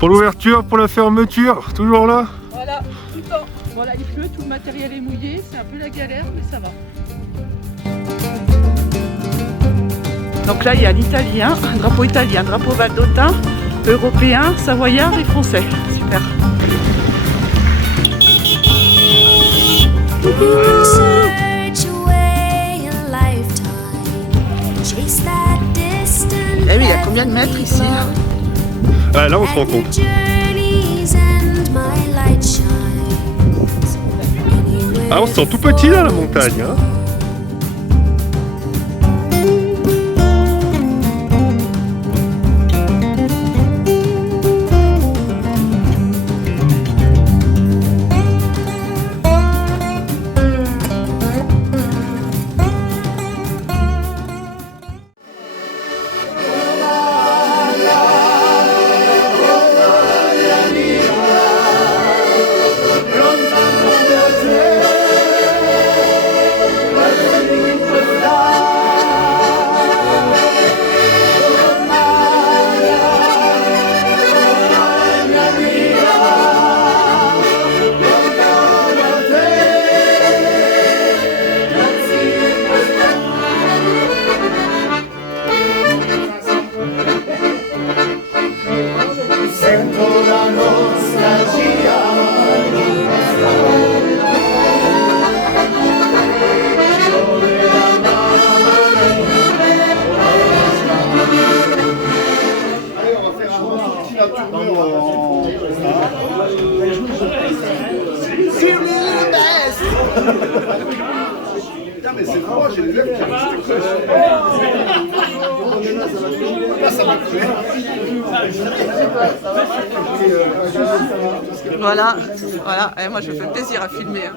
Pour l'ouverture, pour la fermeture, toujours là? Voilà, tout le temps. Voilà, il pleut, tout le matériel est mouillé, c'est un peu la galère, mais ça va. Donc là, il y a l'italien, un drapeau italien, drapeau valdôtain, européen, savoyard et français. Super. Eh oui, il y a combien de mètres ici? Ah, là, on se rend compte. Ah, on se sent tout petit là, la montagne, hein. Putain, mais c'est moi, j'ai les lèvres qui Voilà, voilà. Et moi, je fais plaisir à filmer. Hein.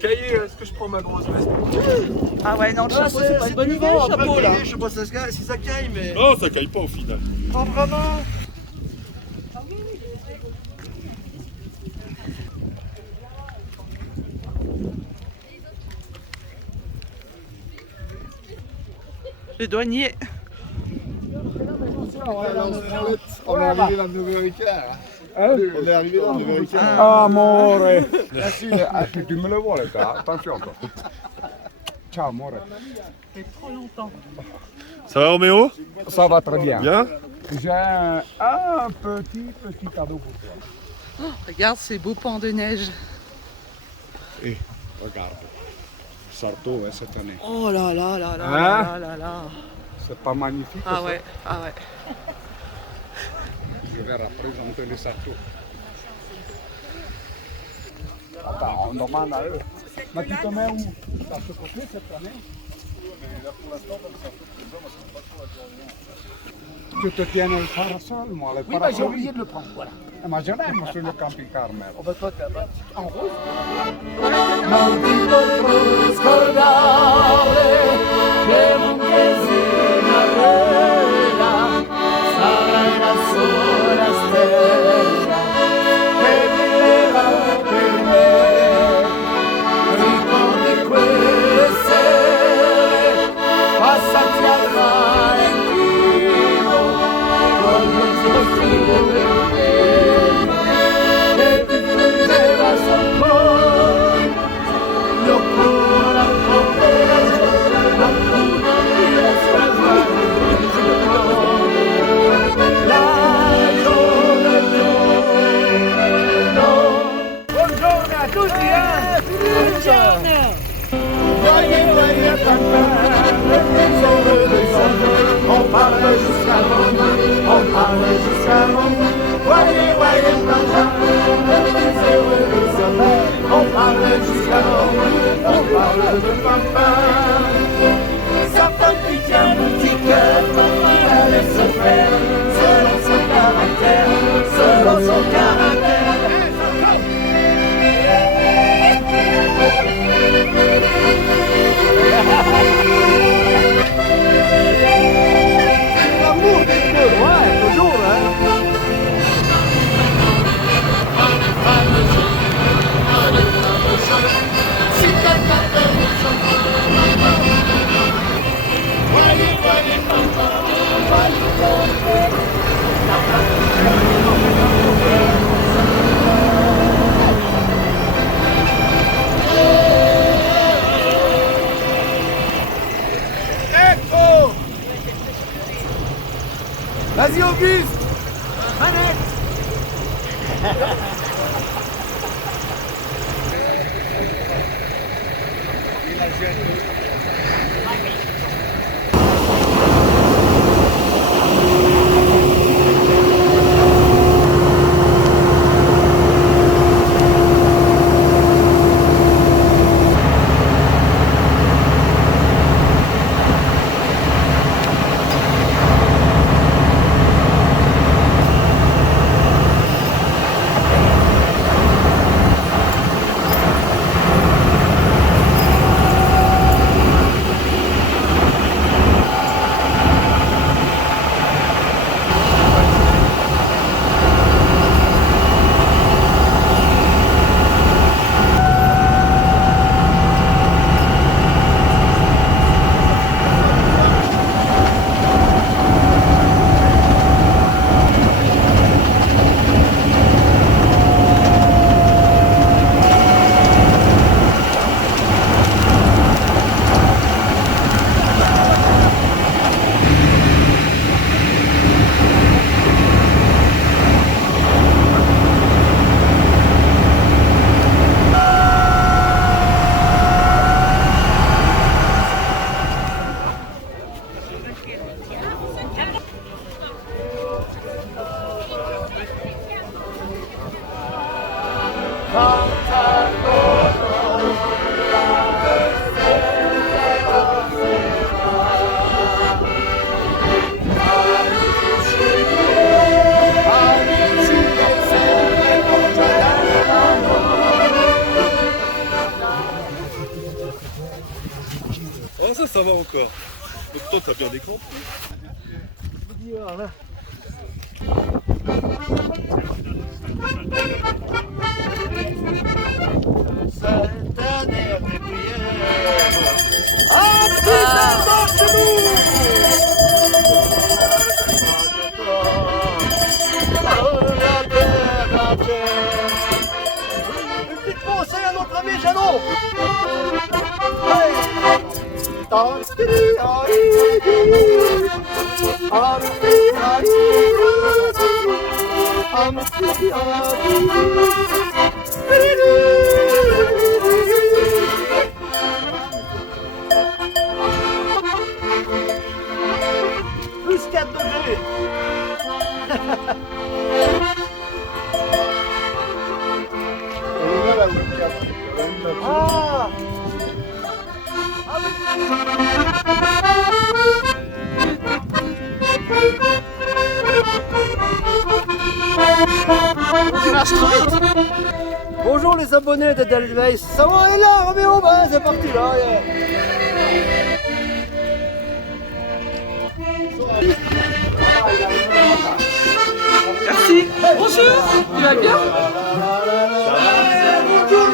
cahier, est-ce que je prends ma grosse veste? Ah ouais, non, le chapeau, c'est pas une bonne idée, le chapeau, là. Je sais pas si ça caille, mais. Non, ça caille pas au final. Oh, vraiment? Le douanier. On est arrivé dans 9h15. On est arrivé dans 9h15. Amore. Sì, tu me le vuole, attention. Ciao amore. C'est trop longtemps. Ça va Roméo? Ça va très bien. Bien? J'ai un petit cadeau pour toi. Oh, regarde ces beaux pans de neige. Et regarde, Sarto cette année. Oh là là là là Hein? là là là. C'est pas magnifique Ah ça? ouais, ah ouais. Je vais représenter les Sarto. Attends, on demande à eux. Mais tu te mets où? À ce côté cette année? Tu te tiens le parasol, moi, le parasol. J'ai oublié de le prendre, voilà. Ma je l'aime sur le camping Carmel. Oh, bah, toi, t'as en rose. On parle jusqu'à Londres, on parle jusqu'à Londres. Voyez, voyez, papa, le petit heureux de sommet. On parle jusqu'à Londres, on parle de papa. Sa petite boutique, il allait se faire selon son caractère, selon son caractère. L'amour des deux, ouais, toujours, hein. Si quelqu'un fait une chanson, voyez, voyez, papa, voyez, vas-y Auguste! Manette! Oh, ça va encore. Donc toi, t'as bien décompté. Cette année des prières, un petit ardent chez nous. La terre entière. Une petite pensée à notre ami Jeannot. Hey. Plus 4 degrés. Ah! Tu marches trop vite. Bonjour les abonnés de Delveis. Ça va, elle est là, Roméo, ben, c'est parti là. Merci. Bonjour. Tu vas bien? Bonjour,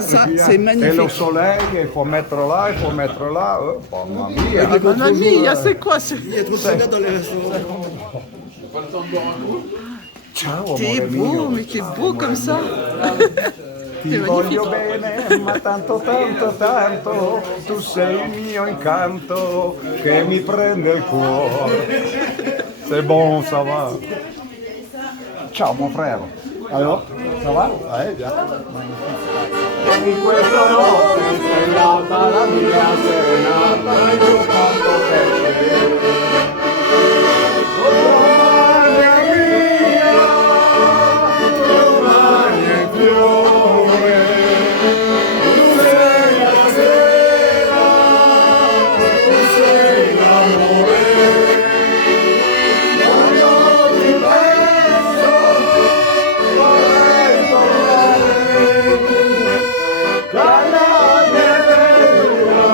Ça, c'est Et magnifique. le soleil, il faut mettre là, il faut mettre là. Mamma mia. Mamma mia, c'est quoi ce... Ciao, T'es amore beau, mio. mais t'es beau comme ça. Ti T'es magnifique. voglio bene, ma tanto, tanto, tanto, tu sei il mio incanto che mi prende il cuore. C'est bon, ça va. Ciao, mon frère. Alors, ça va? Ouais, bien. E in questa notte svegliata la mia serenata, io canto per te. Oh, mia mia, domani è fiore, tu sei la sera, tu sei l'amore. Quando ti penso, vorrei tornare. La mia bella,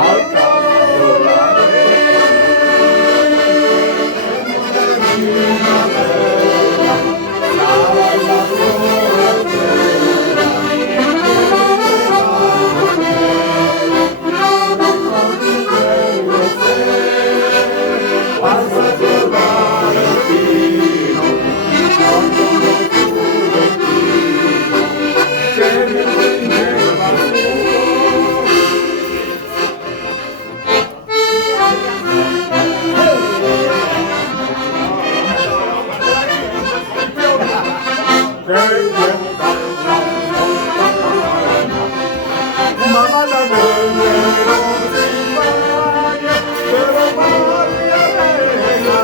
al casolare. Mamma la bella, non si bagna, però Maria bella.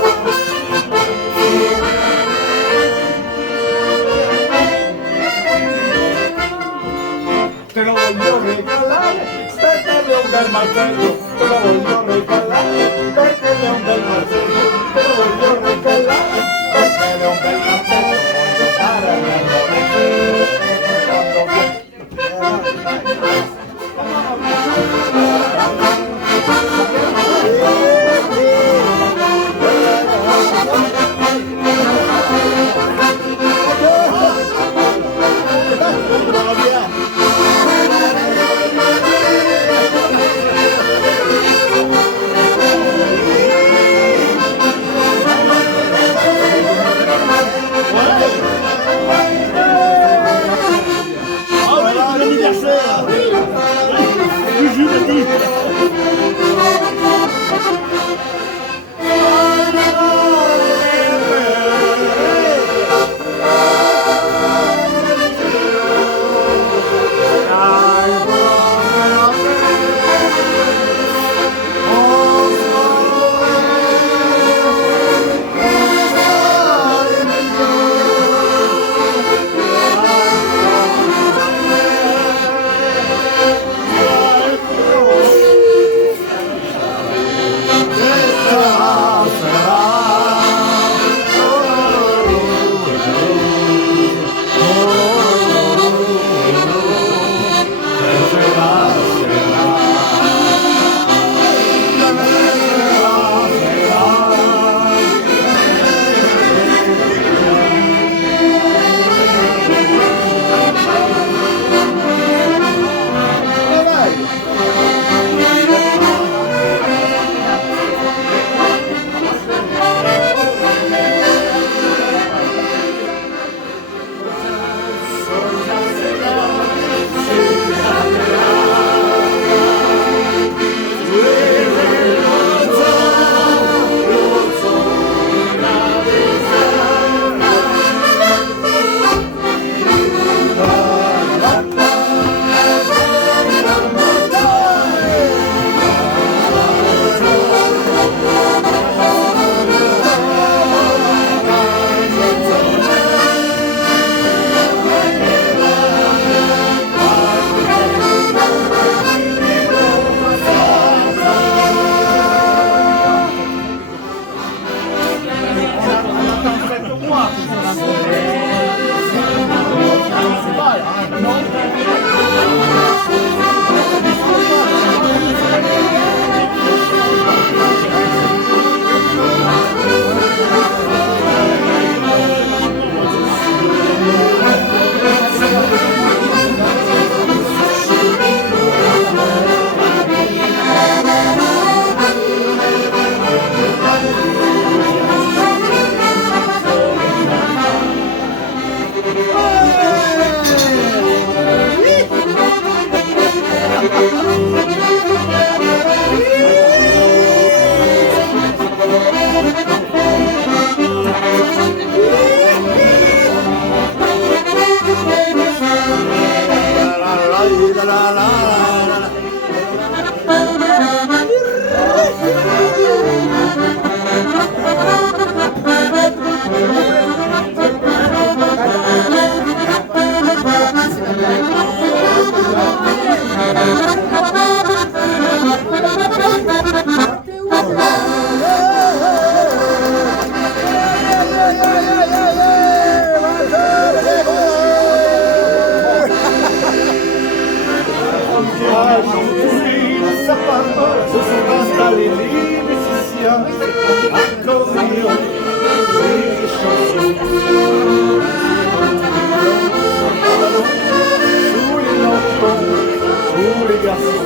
Te lo voglio regalare, perché un bel martello, te lo voglio regalare, perché un bel martello, te lo voglio regalare, perché un bel martello, voglio stare all'amore. accordéon, des chansons. Tous les enfants, tous les garçons.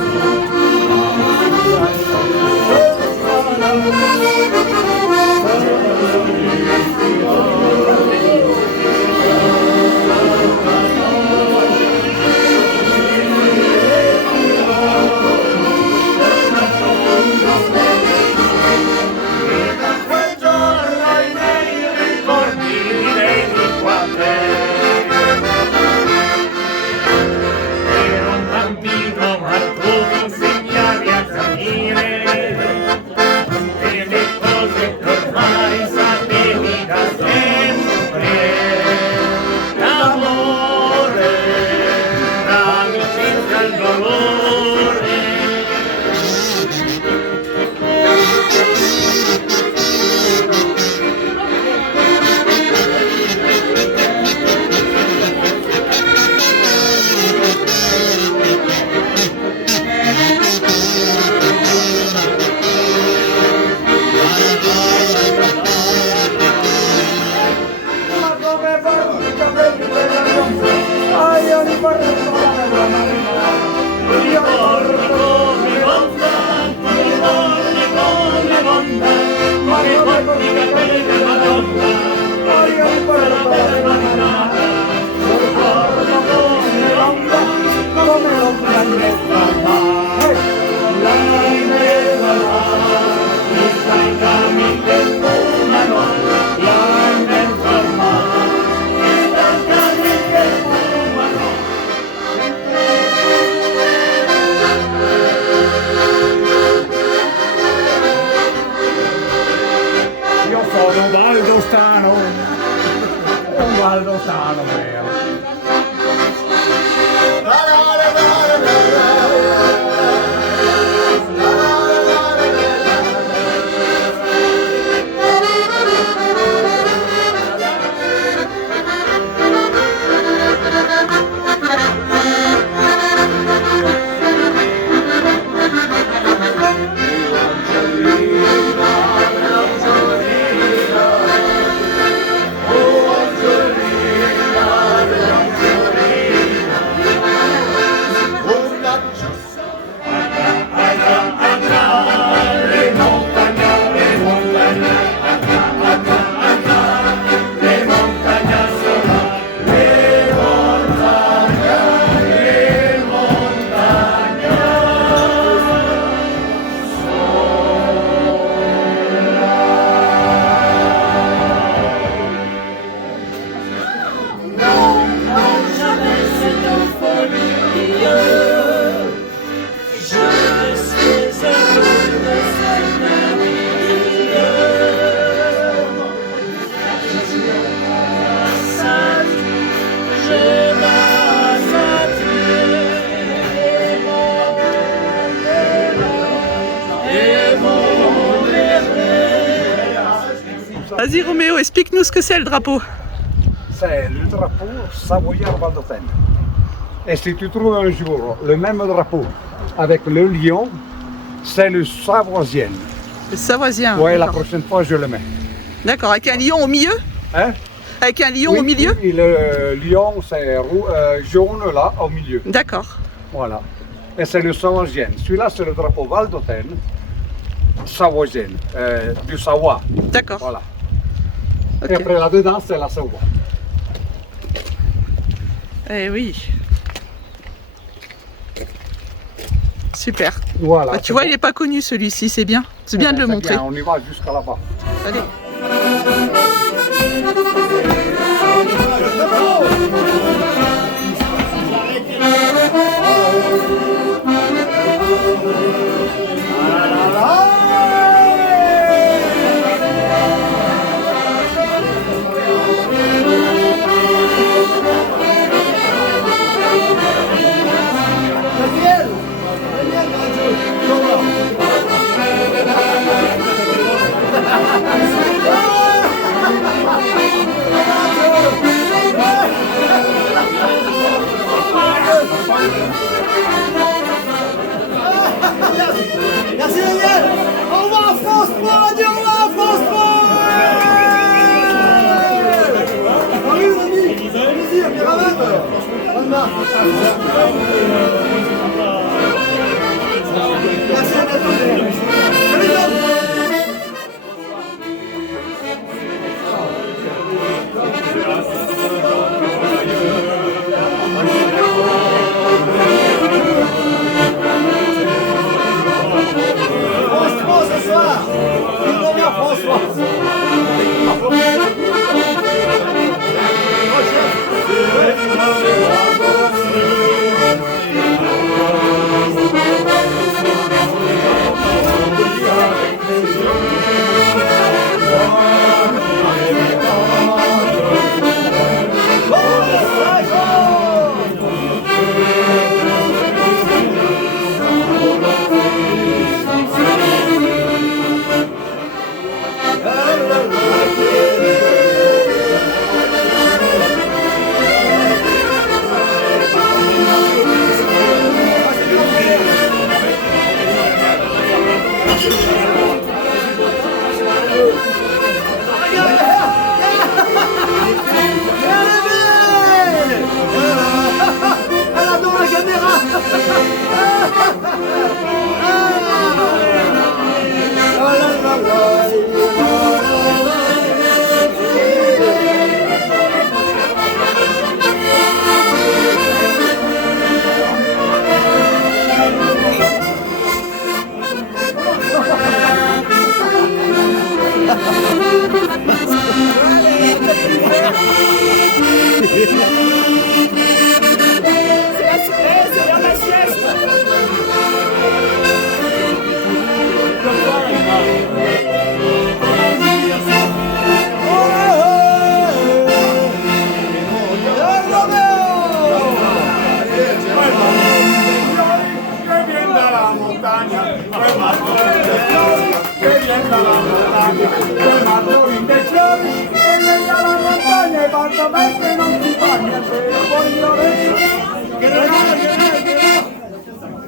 Valdostano vero. Vas-y Roméo, explique-nous ce que c'est le drapeau. C'est le drapeau savoyard Valdôtaine. Et si tu trouves un jour le même drapeau avec le lion, c'est le savoisien. Le savoisien. Oui, la prochaine fois je le mets. D'accord, avec un lion au milieu? Hein? Avec un lion Oui, au milieu? Oui, le lion c'est jaune là au milieu. D'accord. Voilà. Et c'est le savoisien. Celui-là c'est le drapeau Valdôtaine savoisien, du Savoie. D'accord. Voilà. Okay. Et après là-dedans c'est la Savoie. Eh oui. Super. Voilà. Bah, tu vois, il n'est pas connu celui-ci, c'est bien. C'est bien de le montrer. Bien, on y va jusqu'à là-bas. Allez. Merci Daniel. Au revoir France 3, on dit au revoir France 3. Salut les amis, plaisir, caravane. Bonne marche. Merci à bientôt. Salut les gars. François ce soir, il revient François.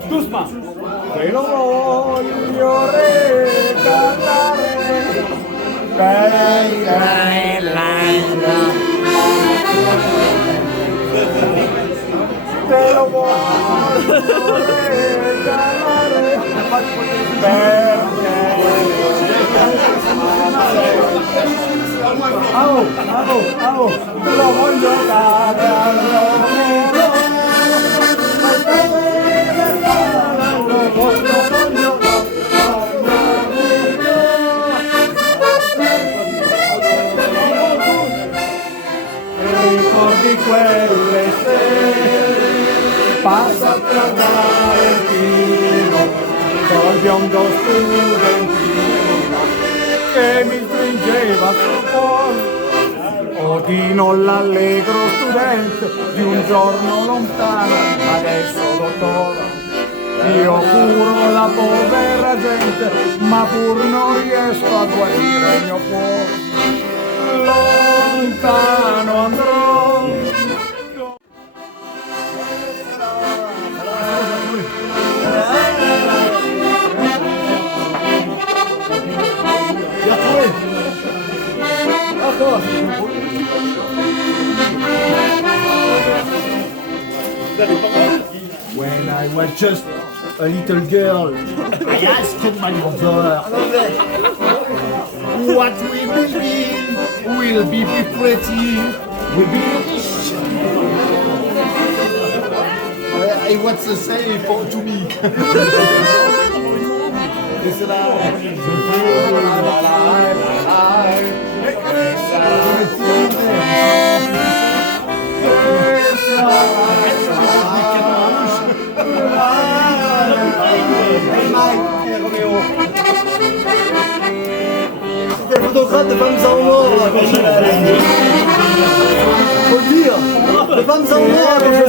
Doucement. Te lo voglio regalare. Te lo voglio regalare. Te lo voglio dare ricordi quelle sere, passa tra Valentino, col biondo studentino, che mi stringeva sul cuore. Odino l'allegro studente di un giorno lontano, adesso dottore. Io curo la povera gente, ma pur non riesco a guarire il mio cuore. Lontano andrò. When I was just a little girl, I asked my mother, what we will be pretty, will be rich. What's the say for to me? C'était photographe de femmes en or là, quand je l'ai. Faut le dire, de femmes en or quand je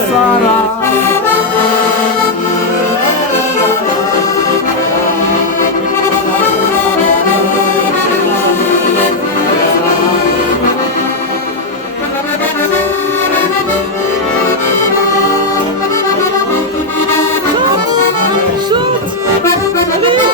Chante. Allez.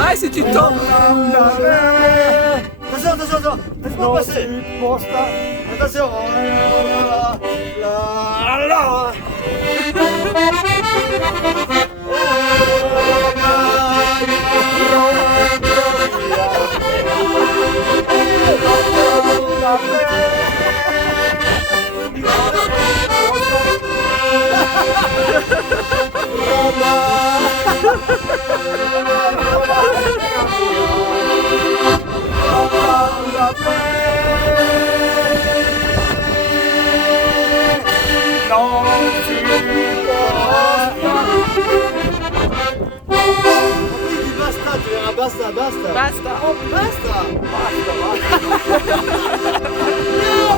Ah, si tu tombes. Attention, attention, attention. Laisse-moi passer. Attention. Basta, basta. Basta. Oh, basta. Basta, basta. No,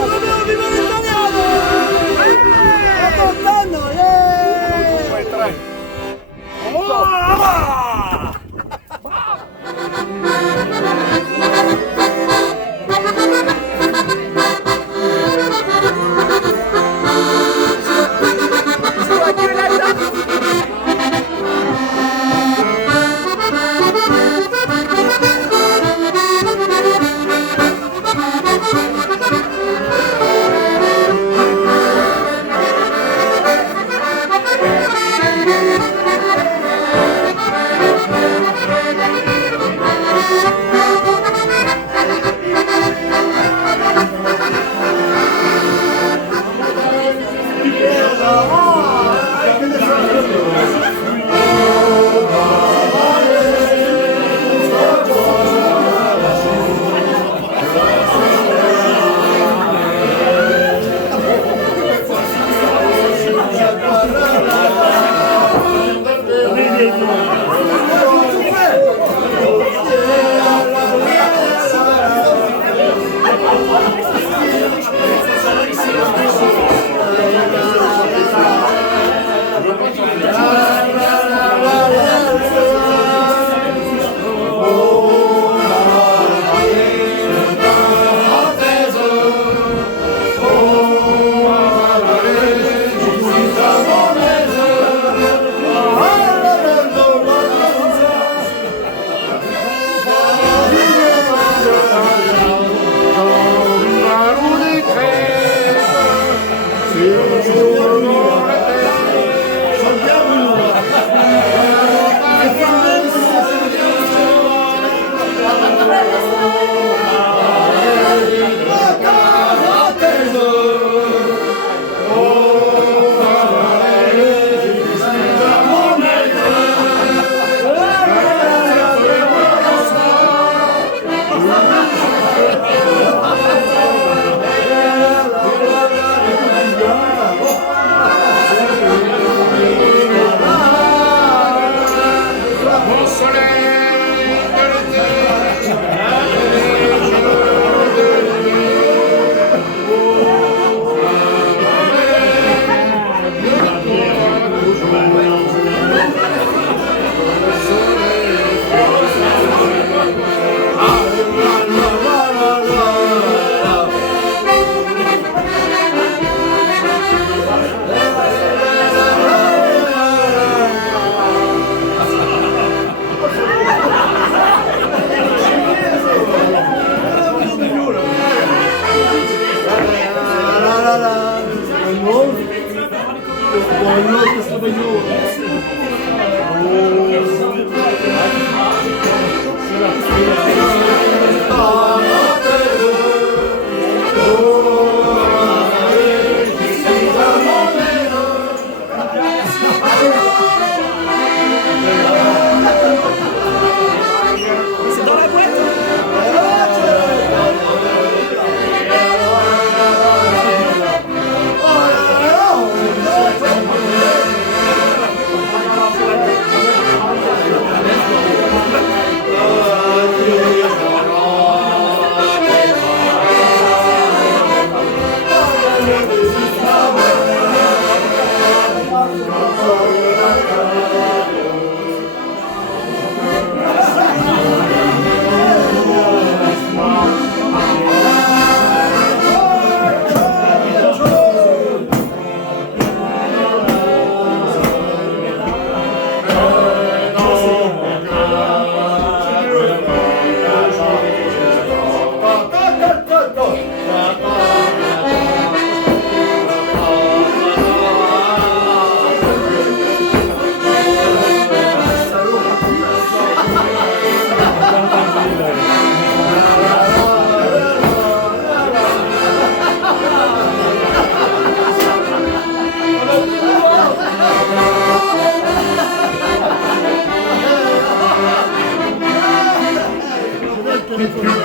viva l'italiano! Lontano, Due, tre.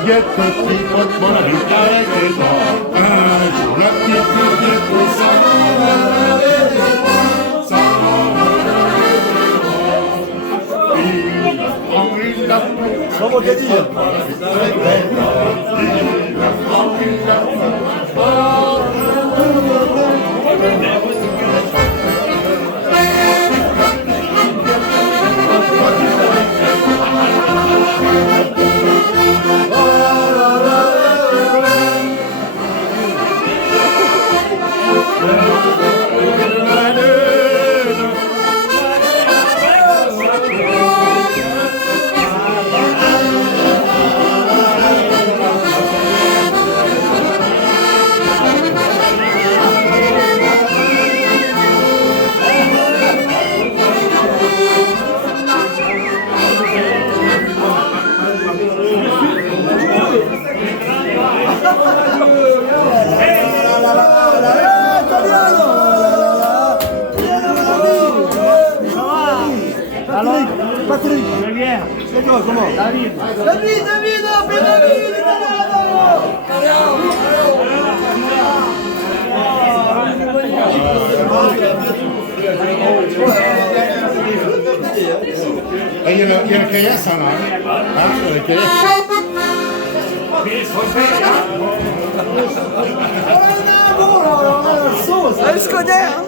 bietto tipo buona vita e che do una dietro ¿Cómo que diga? Patrick, c'est toi, comment? David, gliela chiesa no? Elle se connaît, hein.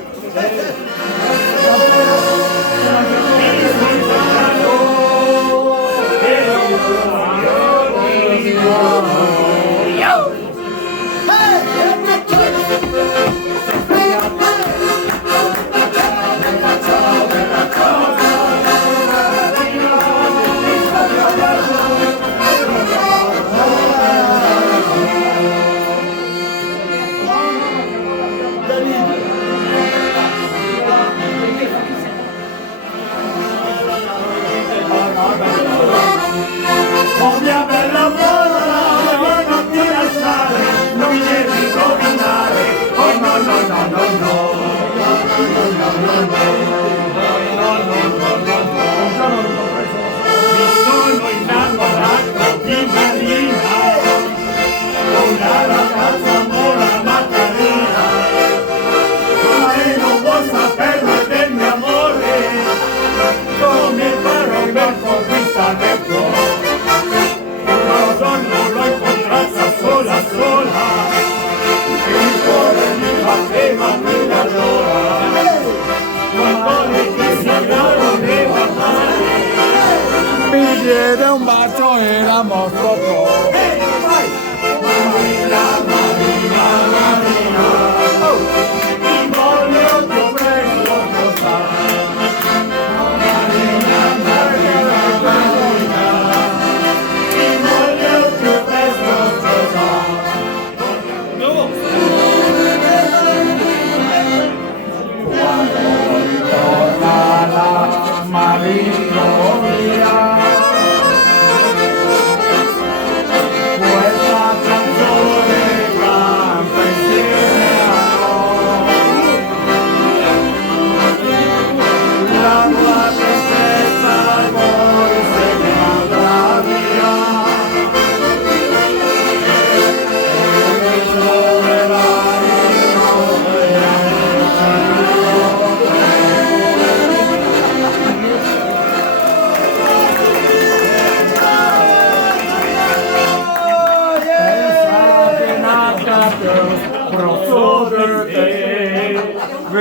Chiede un bacio e la mostro pro.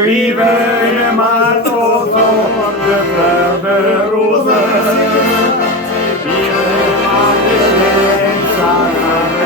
Vive le matoso de fleurs de rose. Vive la decenza, la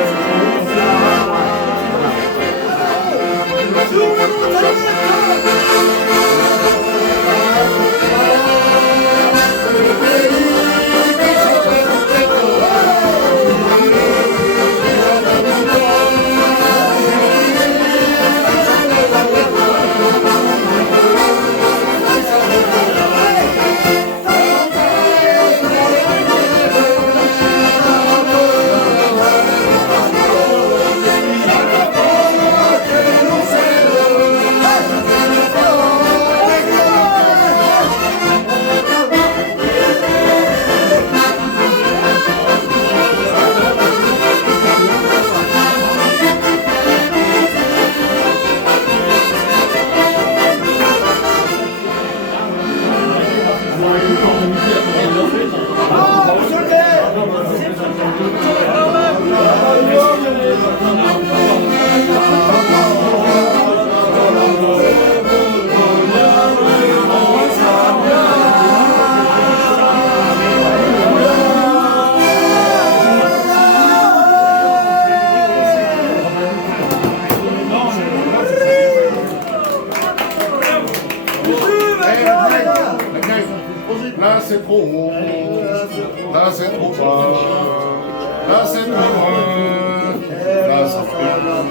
Là c'est trop haut, là c'est trop bas, là c'est trop loin, là c'est trop loin.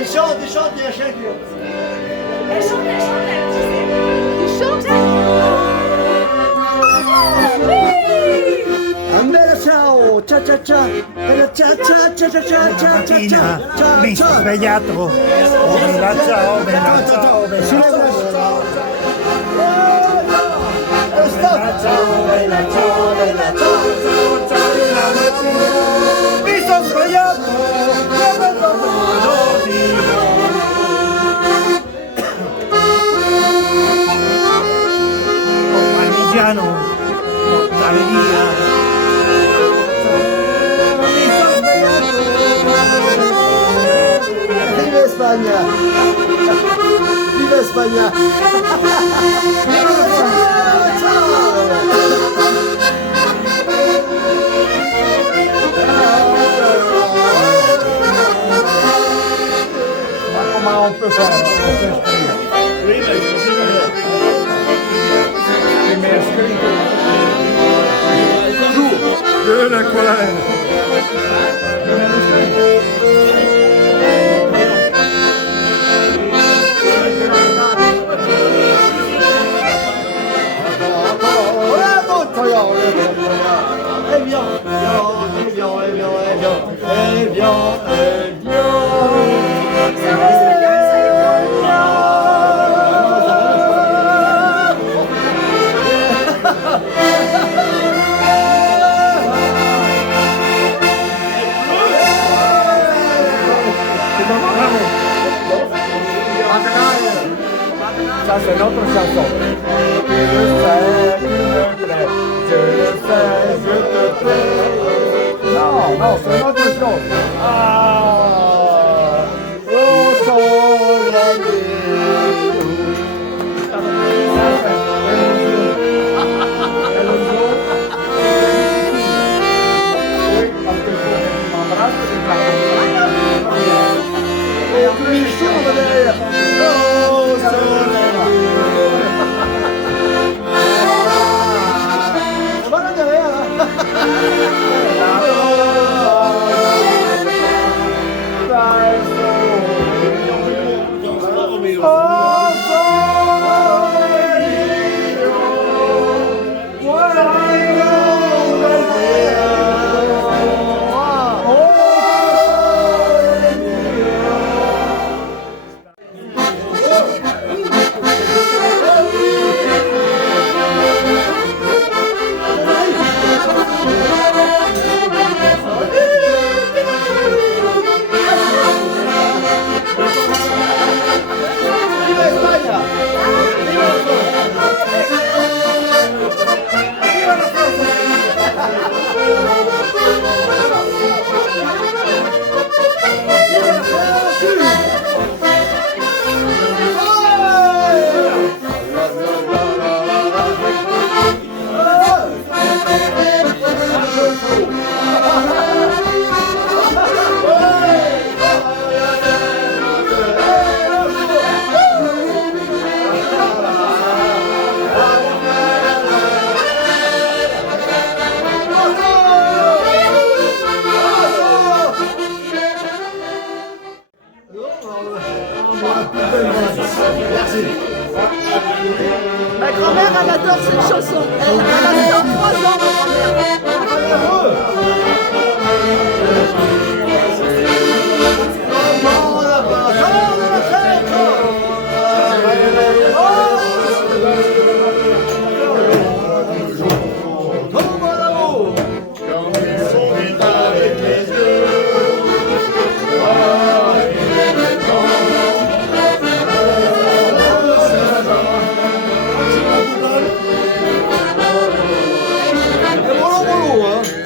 Il chante, il achète. Elle chante, tu sais. Il chante. Andrea ciao, ciao ciao ciao, ciao ciao ciao ciao ciao ciao ciao ciao. Mi sono svegliato. Oh, bella ciao, bella ciao, bella ciao. Bella ciao, bella ciao, bella ciao, ciao. Mi sono svegliato. Parmigiano, Tardia. Viva España! Viva España! Comment on peut faire pour s'inscrire? Je m'inscris. De la colère. Eh bien, eh bien, eh bien, eh bien, eh bien, eh bien. Ça, c'est notre chanson. Je sais, tu me plais. Je le sais, je te plais. Non, non, c'est notre chose. Ah, au soleil.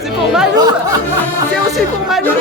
C'est pour Malou. C'est aussi pour Malou.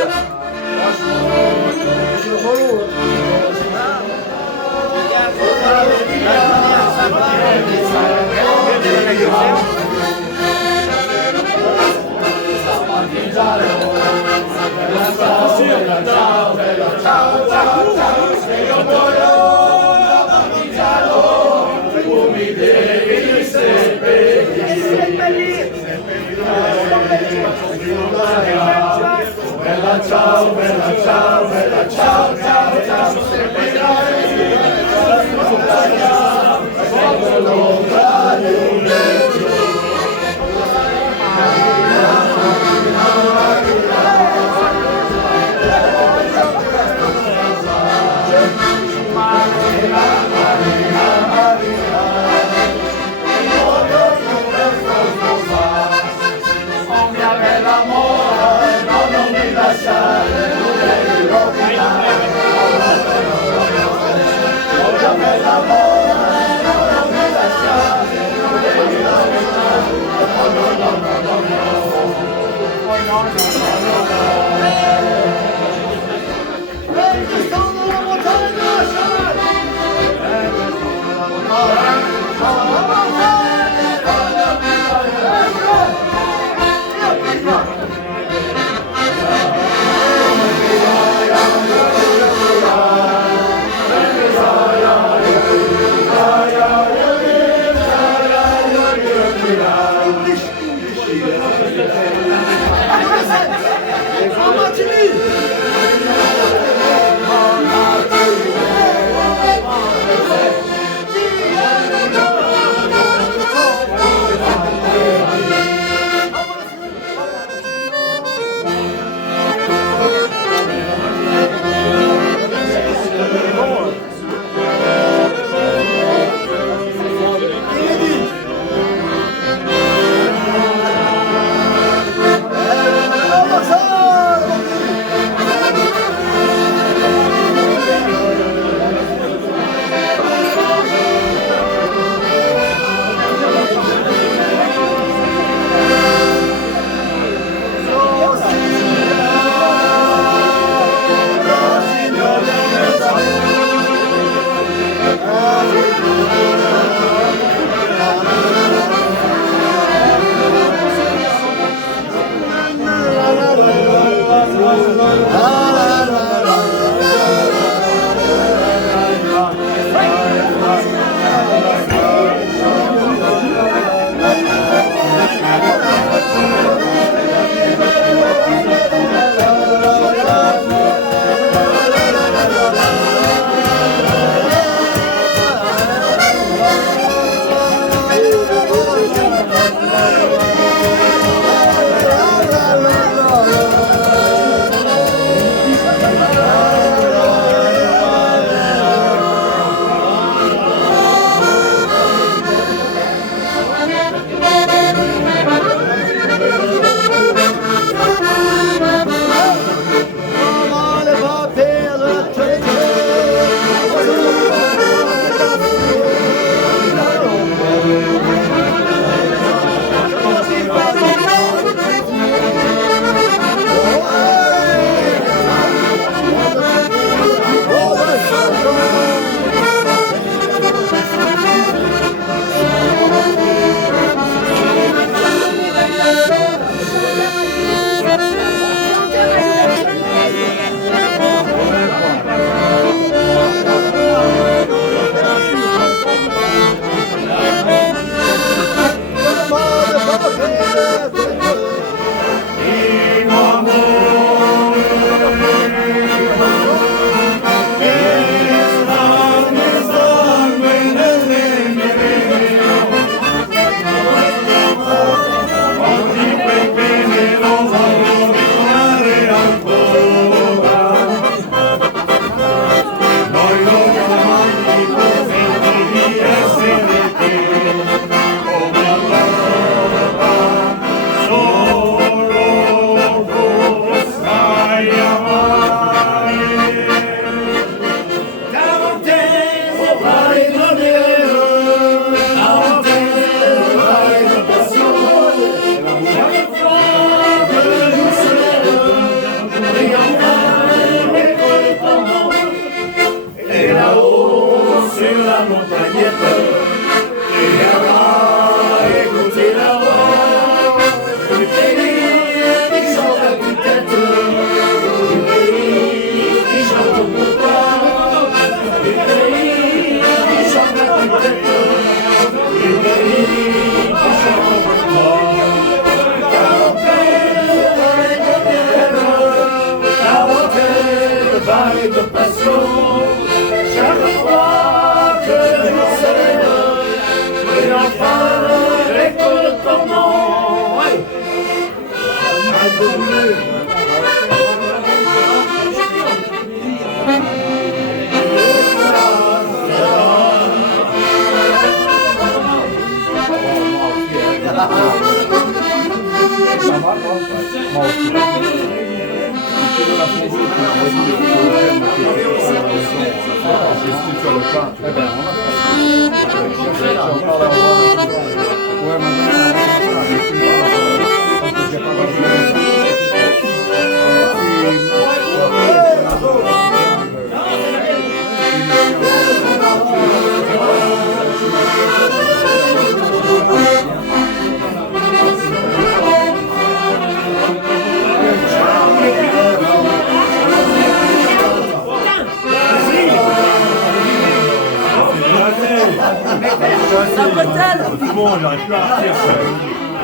Bon, j'arrive plus à partir.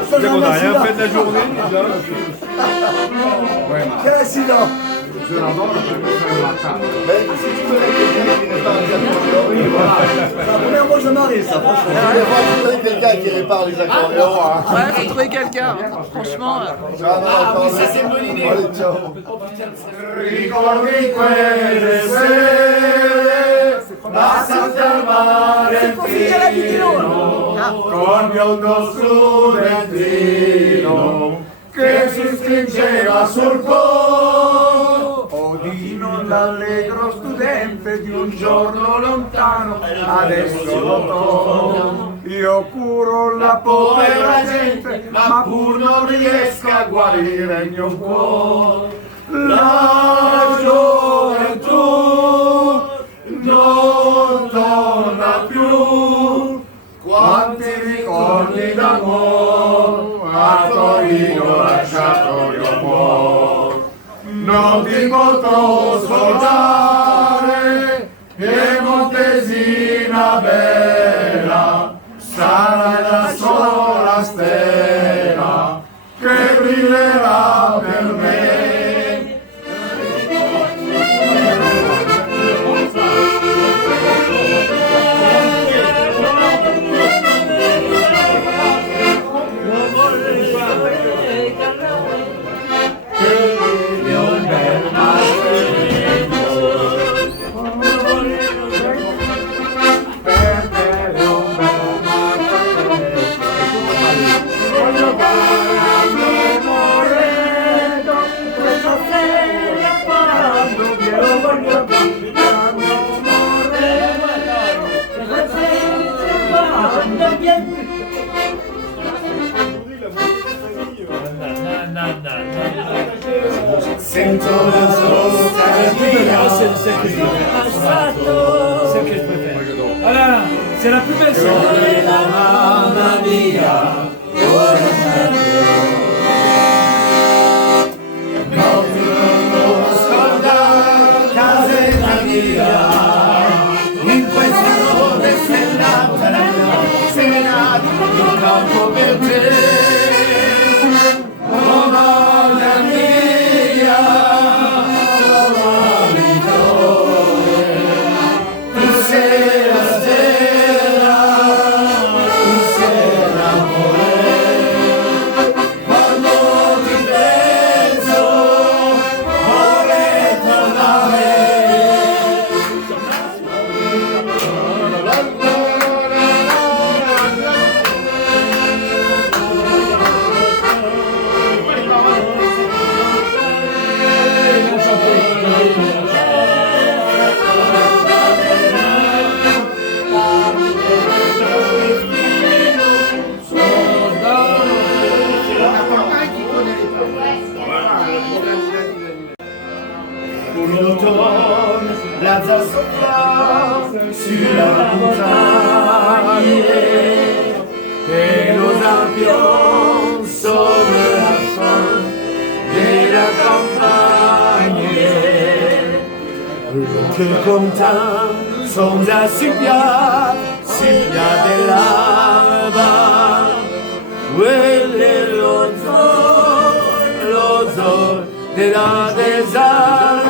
C'est qu'on n'a rien fait de la journée déjà. Quel accident! Je l'entends, je vais me faire un matin. Mais si tu connais quelqu'un qui répare les accordéons, voilà. C'est la première fois que ça m'arrive, ça, franchement. Je vais voir si tu connais quelqu'un qui répare les accordéons. Ouais, faut trouver quelqu'un. Franchement. Mais ça, c'est une bonne idée. Allez, ciao. Ricordi quelle sere, passate al mare fino, con biondo studentino, che si stringeva sul collo. Odino l'allegro studente di un giorno lontano, adesso lo trovo. Io curo la povera gente, ma pur non riesco a guarire il mio cuore. La gioventù non torna più, quanti ricordi d'amore a Torino lasciato io muore. Non ti potrò scordare che Montesina bella sarà la sola stella che brillerà per me. Sento la nostalgia. C'est celle que je préfère. Voilà, c'est la plus belle. Sole la mamma mia, ora non ti potrò scordare, casetta mia, in questa notte stellata, serenata, io canto per te. Oh mamma mia, tu sei la stella, tu sei l'amore. Quando ti penso vorrei tornare. Un automne, la soffla sur la montagne et nos avions sonnent la fin de la campagne. Che contan sonda Silvia dell'alba, quelle l'ozzo della desalba.